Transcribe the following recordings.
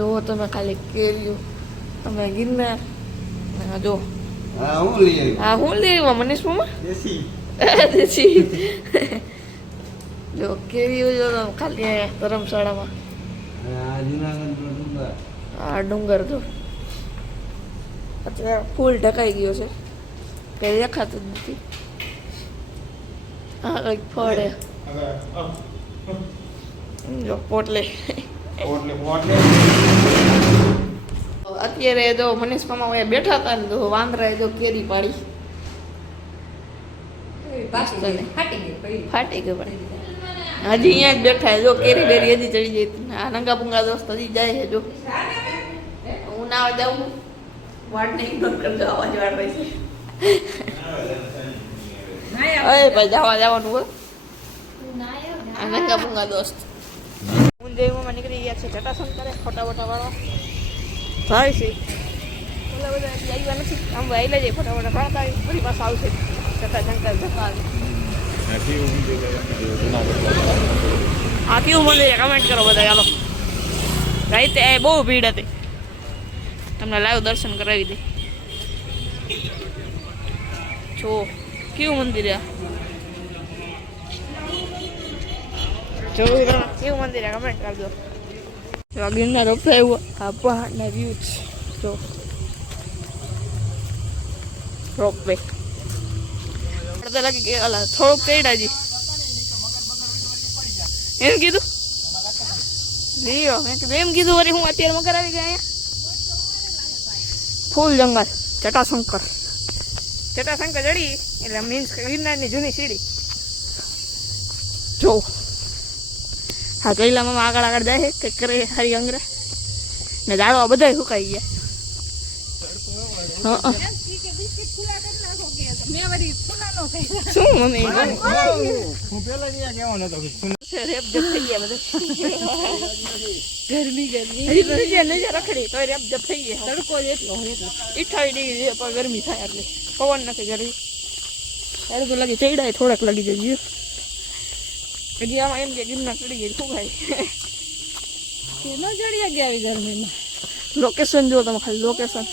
જો તમે ખાલી કેરીઓ તમે ગિરનાર જો હું લઈ આવ્યા મનીષ મામા દેશી જો કેરીઓ જો તમે ખાલી ધર્મશાળામાં આ ડુંગર જો અત્યારે ફૂલ ઢકાઈ ગયો છે કઈ દેખાતું જ નથી હા કંઈક ફળે જો પોટલે અત્યારે જો મનીષ મામા બેઠા હતા ને તો વાંદરાએ જો કેરી પાડી ફાટી ગઈ પણ હજી અહીંયા જ બેઠા જો કેરી બેરી હજી ચડી જઈ આ નંગા પુંગા દોસ્ત હજી જાય છે જો હું ના જાઉં વાટ ને ઇગ્નોર કરજો અવાજ વાળ રહી છે ભાઈ જવાનું હોય આ નંગા પુંગા દોસ્ત હું દેવમાં નીકળી ગયા છે જટાશંકરે ખોટા બોટા વાળવા ભાઈ છે ઓલા બધા આવ્યા નથી આમ આવી લેજે ફટાફટ પાડતા ફરી પાછા આવશે જટાશંકર જતા આ કેવું મંદિર કમેન્ટ કરો બધા ચાલો રાતે બહુ ભીડ હતી તમને લાઈવ દર્શન કરાવી દે જો કેવું મંદિર કેવું મંદિર કમેન્ટ કરજો ગિરનાર રોપતા એવું આ પહાડના વ્યૂ છે જો રોપવે લાગી ગયા થોડુંક ચડ્યાજી એમ કીધું લ્યો મેં કીધું એમ કીધું વળી હું અત્યારે મગર આવી ગયા અહીંયા ફૂલ જંગલ જટાશંકર ચડી એટલે મીન્સ ગિરનારની જૂની સીડી જો હા કૈલામાં આગળ આગળ જાય છે કંઈક કરે હારી અંગરે ને ઝાડવા બધા સુકાઈ ગયા શું મમ્મી રેપ જપ થઈ ગયા બધા ગરમી રખડી તો રેપ જપ થઈ ગયા તડકો જ એટલો 28 ડિગ્રી પણ ગરમી થાય એટલે પવન નથી ગરમી ત્યારે તો લાગી ચડ્યા થોડાક લાગી જાય હજી આમાં એમ કે ગિરનાર ચડી ગઈ શું ભાઈ ન ચડી ગયા આવી ગરમીમાં લોકેશન જો તમે ખાલી લોકેશન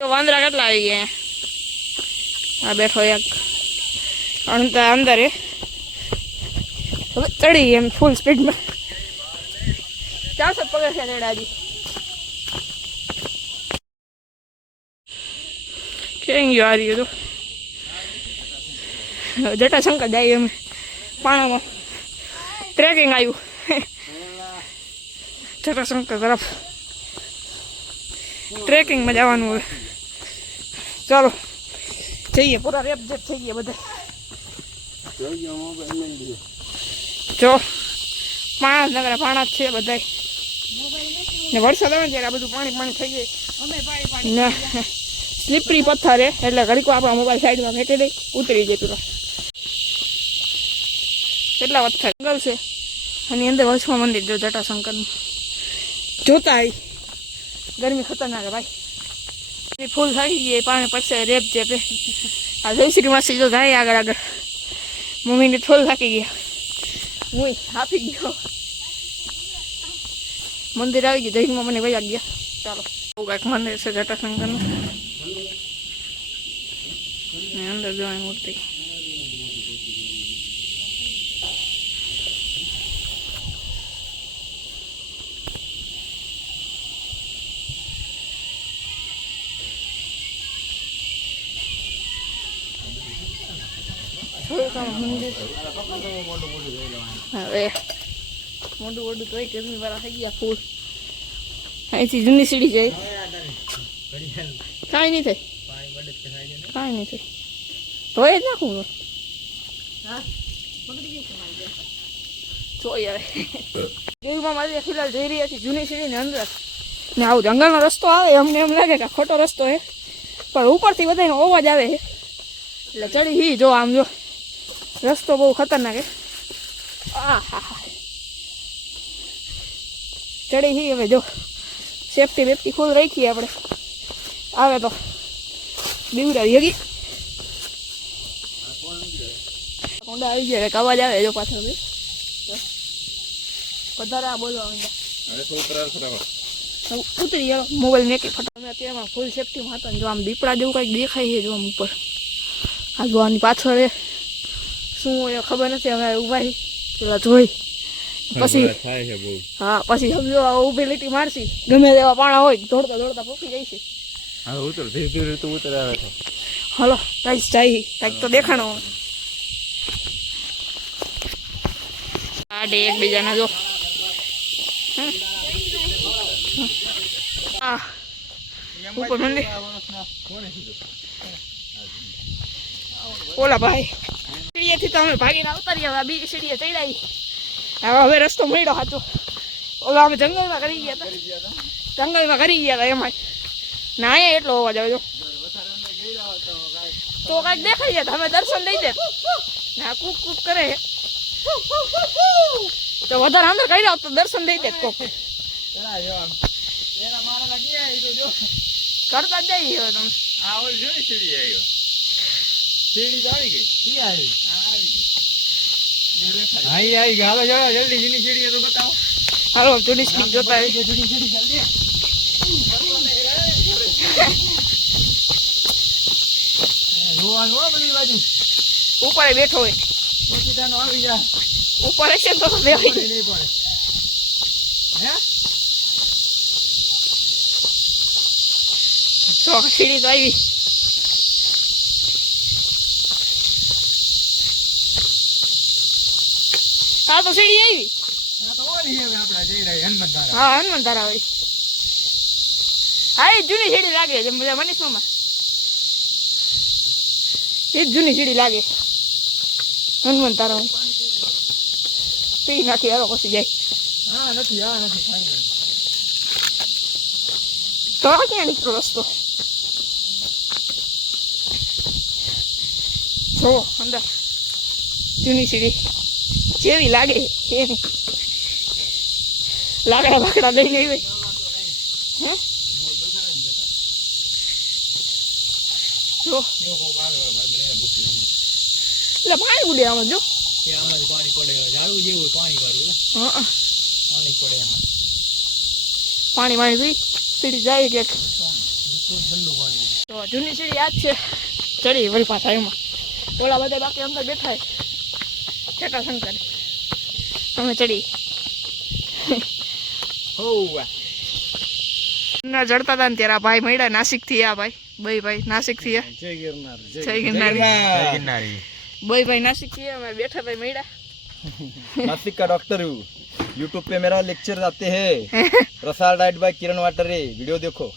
વાંદરા કેટલા આવી ગયા આ બેઠો એક અંદર ચડી એમ ફૂલ સ્પીડમાં 400 પગથિયા ચડ્યા હજી કેમ ગયો આ રહ્યું જટાશંકર જાય અમે પાણામાં ટ્રેકિંગ આવ્યું જટાશંકર તરફ ટ્રેકિંગમાં જવાનું હવે ચાલો જઈએ પૂરા રેપ જેપ થઈ ગયા બધા જો પાણા જ નગર પાણા જ છે બધા ને વરસાદ આવે ત્યારે આ બધું પાણી થઈ જાય સ્લીપરી પથ્થર એટલે ઘડીકો આપણા મોબાઈલ સાઈડમાં ફેંકી દઈ ઉતરી જાય પેલો કેટલા પથ્થર જંગલ છે અને અંદર વચમાં મંદિર જો જટાશંકરનું જોતા આવી ગરમી ખતરનાક ભાઈ ફૂલ થાકી ગઈ પાણી પડશે રેપ જેપે આ જયશ્રી માસી જો જાય આગળ મમ્મીને ફૂલ થાકી ગયા હું આપી ગયો મંદિર આવી ગયું જૈનમાં મને વયા ગયા ચાલો કાંઈક મંદિર છે જટાશંકરનું અંદર જોવાની મૂર્તિ હવે મોટું મોટું તો ગરમી વાળા થઈ ગયા ફૂલ અહીંથી જૂની સીડી જાય કાંઈ નહીં થાય ધોઈ જ નાખું જોઈ આવે દેવમાં મારી ફિલહાલ જઈ રહ્યા છીએ જૂની સીડીની અંદર ને આવું જંગલનો રસ્તો આવે અમને એમ લાગે કે ખોટો રસ્તો છે પણ ઉપરથી બધાનો અવાજ આવે છે એટલે ચડી હી જો આમ જો રસ્તો બહુ ખતરનાક છે આ હા ચડી હી હવે જો સેફટી બેફટી ફૂલ રાખીએ આપણે આવે તો બીવડાવી હગી ઊંડા આવી જાય એક અવાજ આવે જો પાછળ ભાઈ વધારે આ બોલવા માંડ્યા ઉતરી ગયો મોબાઈલ મેકી ફટા અમે અત્યારમાં ફૂલ સેફટીમાં હતા જો આમ દીપડા જેવું કંઈક દેખાય છે જો આમ ઉપર આ જો આની પાછળ શું હોય ખબર નથી હવે ઊભા પેલા જોઈ પછી હા પછી સમજો ઊભી લીટી મારશી ગમે તેવા પાણા હોય દોડતા દોડતા પહોંચી જાય છે હા ઉતર ધીરે ધીરે તો ઉતર આવે છે હલો ગાઈસ જાય કાંઈક તો દેખાણો આડે એકબીજાના જો હા ઉપર મંદિર ઓલા ભાઈ સીડીએથી તો અમે ભાગીને આવતા રહ્યા બી સીડીએ ચડ્યા હવે રસ્તો મળ્યો હતો ઓલા અમે જંગલમાં કરી ગયા હતા એમાં ના અહીંયા એટલો અવાજ આવ્યો તો કાંઈક દેખાઈ જાય અમે દર્શન લઈ દે ના કૂક કૂક કરે તો વધારે અંદર કઈ જાવ તો દર્શન દઈ દે કોક કરતા જ જઈએ હવે તમે આ ઓલ જોઈ સીડી આવ્યો સીડી તો આવી ગઈ આવી ગઈ હાલો જાઓ જલ્દી જૂની સીડી તો બતાવો હાલો જૂની સીડી જોતા જૂની સીડી જલ્દી રોવાનું બધી બાજુ ઉપર બેઠો હોય ઓછીટાનો આવી જા ઉપર હશે તો બેહી નહીં પડે હે તો સીડી તો આવી હા તો સીડી આવી આ તો ઓરી હવે આપણે જઈ રહ્યા હનુમાનધારા હા હનુમાનધારા હોય હા એ જૂની સીડી લાગે છે મનીષ મામા એ જૂની સીડી લાગે હનુમાનધારા હોય પી નાખી હાલો પછી જાય નથી ફાઈનલ તો આ ક્યાં નીકળો રસ્તો જો અંદર જૂની સીડી જેવી લાગે એની લાકડા બાકડા લઈને આવી હે જો એટલે પાણી ઉડે આમાં જો પાણી પડે ઝાડું જેવું પાણી વાળું હા પાણી પડે આમાં પાણી વાણી પી સીડી જાય કે ઠંડુ પાણી તો જૂની સીડી યાદ છે ચડી વળી પાછા એમાં ઓલા બધા બાકી અંદર બેઠા છેટા શંકર અમે ચડી ના જડતા હતા ને ત્યારે આ ભાઈ મળ્યા નાસિક થી આ ભાઈ નાસિક થી જય ગિરનાર જય ગિરનારી भाई नासिक की है मैं बैठा भाई मेरा नासिक का डॉक्टर हूँ यूट्यूब पे मेरा लेक्चर आते हैं रसाल डाइट बाय किरण वाटरे वीडियो देखो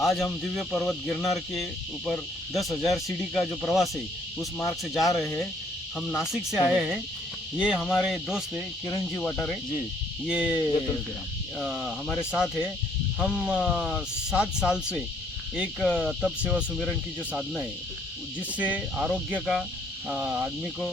आज हम दिव्य पर्वत गिरनार के ऊपर 10,000 सीढ़ी का जो प्रवास है उस मार्ग से जा रहे हैं हम नासिक से आए हैं ये हमारे दोस्त है किरण जी वाटरे जी ये हमारे साथ है हम 7 साल से एक तप सेवा सुमिरन की जो साधना है जिससे आरोग्य का आदमी को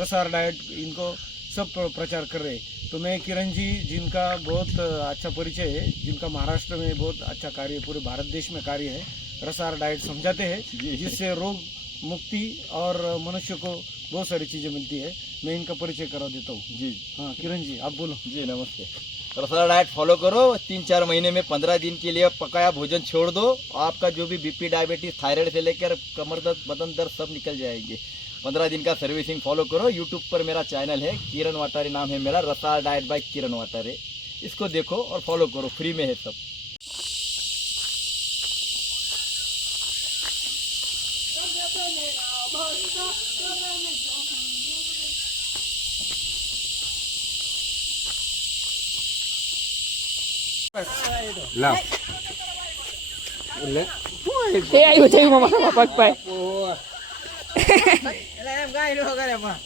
रसार डाइट इनको सब प्रचार कर रहे हैं तो मैं किरण जी जिनका बहुत अच्छा परिचय है जिनका महाराष्ट्र में बहुत अच्छा कार्य पूरे भारत देश में कार्य है रसार डाइट समझाते हैं जिससे रोग मुक्ति और मनुष्य को बहुत सारी चीज़ें मिलती है मैं इनका परिचय करा देता हूँ जी हाँ किरण जी आप बोलो जी नमस्ते रसाल डाइट फॉलो करो 3-4 महीने में 15 दिन के लिए पकाया भोजन छोड़ दो आपका जो भी बीपी डायबिटीज थायराइड से लेकर कमर दर्द बदन दर्द सब निकल जाएंगे 15 दिन का सर्विसिंग फॉलो करो यूट्यूब पर मेरा चैनल है किरण वाटारे नाम है मेरा रसाल डाइट बाय किरण वाटारे इसको देखो और फॉलो करो फ्री में है सब લાવ તે આવ્યો છે મામા પગ પાય એટલે એમ કાઈ ન કરે માં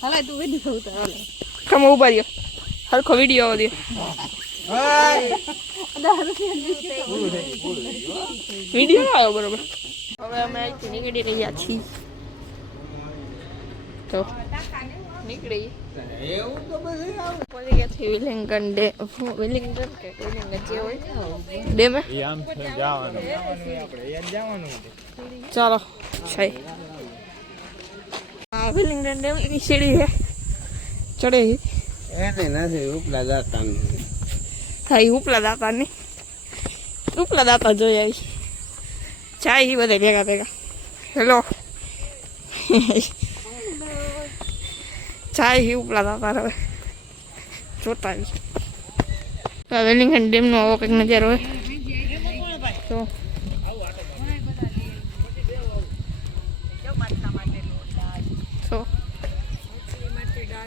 હાલે તું વિડિયો ઉતાર ખમ ઉભા રહ્યો હરખો વિડિયો આવજો વિડિયો આવ્યો બરોબર હવે અમે અહીંથી નીકળી રહ્યા છીએ તો નીકળી એવું તો બસ પડી ગયા છે વિલિંગન ડે વિલિંગન કે વિલિંગન જે હોય ડે મે આમ જવાનું આપણે યાદ જવાનું ચાલો अच्छा है हाँ वेलिंगटन डैम की सीढ़ी है चढ़े ही એને નથી ઉપલા જાતા હા એ ઉપલા દાતા જોઈ આવી જાય ही બધા ભેગા ભેગા હેલો જાય ही ઉપલા દાતા હવે જોતા આવી વેલિંગટન ડેમનો આવો કંઈક નજારો હોય તો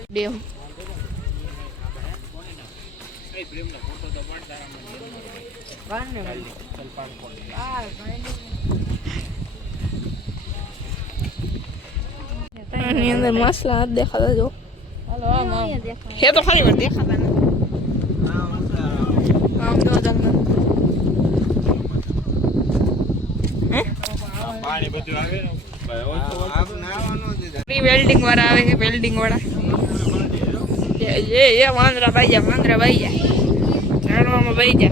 ડેમ આની અંદર મસલા હાથ દેખાતા જો હે તો ખાલી વાર દેખાતા ને આમ તો જંગલ હે પાણી બધું આવે ને આપ નાવાનો જ પ્રી વેલ્ડિંગ વાળા આવે છે વેલ્ડિંગ વાળા ये वांद्रा भाई झाड़वा में भाई जा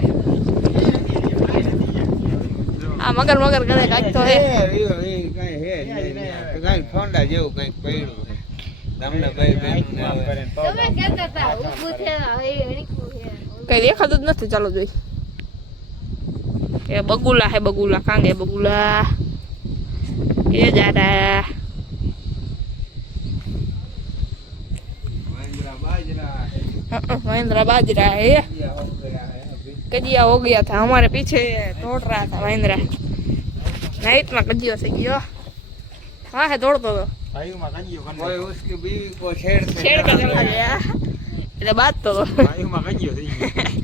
आ मगर करे काक तो है કઈ હે કઈ ઠંડા જેવું કઈ પડ્યું છે તમને ભાઈ બેન તમે કહેતા હતા ઊભું છે એ હણીકું છે कई देखाતું જ નથી ચાલો જોઈ ये बगुला है बगुला कहाँ गए बगुला ये जा रहा है महिंद्रा बाजरा है कजिया हो गया था हमारे पीछे दौड़ रहा था महिंद्रा नाइट में कजिया से गया हाँ है दौड़ता तो भाई मां गंजियो कोई उसकी बीवी को छेड़ छेड़ के चला गया इधर बात तो भाई मां गंजियो થઈ